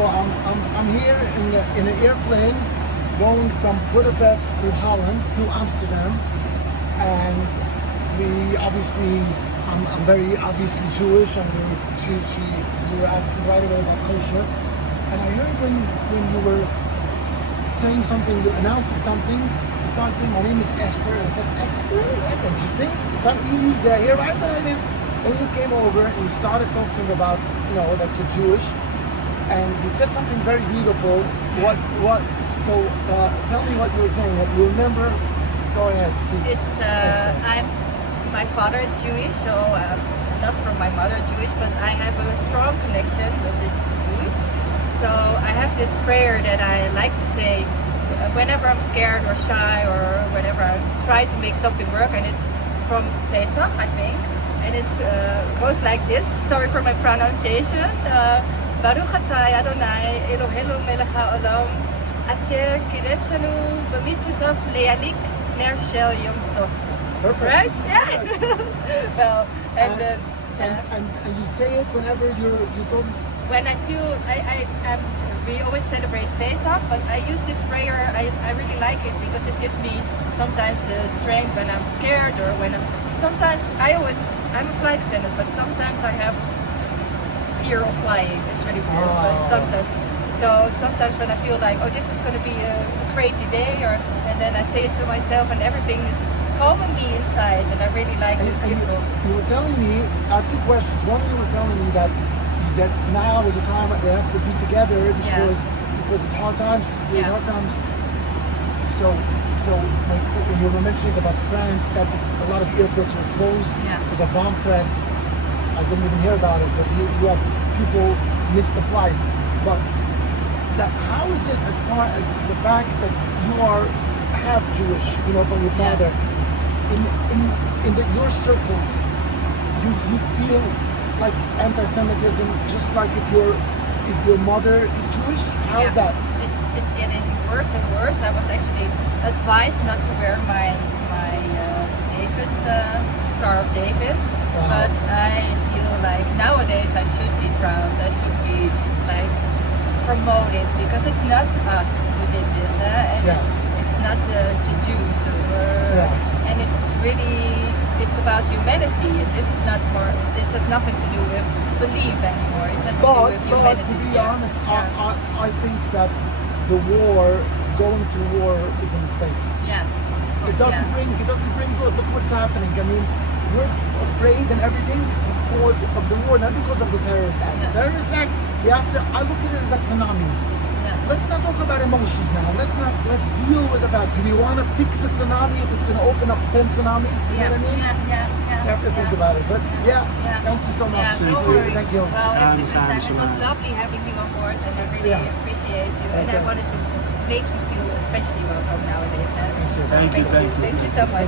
So I'm here in an airplane going from Budapest to Holland to Amsterdam, and I'm very obviously Jewish, and you were asking right away about kosher, and I heard when you were saying something, announcing something, you started saying, my name is Esther, and I said, Esther? That's interesting. Is that really, did I hear right? But I didn't. Then you came over and you started talking about, that you're Jewish, and you said something very beautiful. So tell me what you were saying, what you remember. Go ahead, please. It's, my father is Jewish, so not from my mother Jewish, but I have a strong connection with the Jews. So I have this prayer that I like to say whenever I'm scared or shy, or whenever I try to make something work, and it's from Pesach, I think, and it goes like this. Sorry for my pronunciation. Baruch atah Adonai Eloheinu melech haolam asher kideshanu b'mitzvotav le'yalik ner shel yom tov. Perfect. Right? Yeah. Well, and you say it whenever you told me. When I feel we always celebrate Pesach, but I use this prayer. I really like it because it gives me sometimes strength when I'm scared, or when sometimes I'm a flight attendant, but sometimes I have fear of flying. It's really weird, but sometimes when I feel like, oh, this is going to be a crazy day, and then I say it to myself, and everything is calming me inside, and I really like this beautiful. You were telling me, I have two questions. One, you were telling me that now is a time that we have to be together because it's hard times. Hard times. So when you were mentioning about France, that a lot of airports were closed because of bomb threats. I didn't even hear about it, but you have people missed the flight. But how is it as far as the fact that you are half Jewish, from your father? In your circles, you feel like anti-Semitism, just like if your mother is Jewish? How's that? It's getting worse and worse. I was actually advised not to wear my David's Star of David, but I feel like nowadays I should be proud. I should be promoted, because it's not us who did this, and it's not the Jews, and it's about humanity. This has nothing to do with belief anymore. It has to do with humanity. But to be honest, I think that going to war is a mistake. Yeah. It doesn't bring good. Look what's happening. I mean, we're afraid and everything because of the war, not because of the terrorist act. The terrorist act, I look at it as a tsunami. Let's not talk about emotions now. Let's deal with the fact. Do we want to fix a tsunami if it's going to open up 10 tsunamis? You know what I mean? You have to think about it. But thank you so much. Thank you. Well, it's a good time. It was lovely having you on board, and I really appreciate you. And I wanted to make you feel especially welcome nowadays. Thank you. Thank you so much.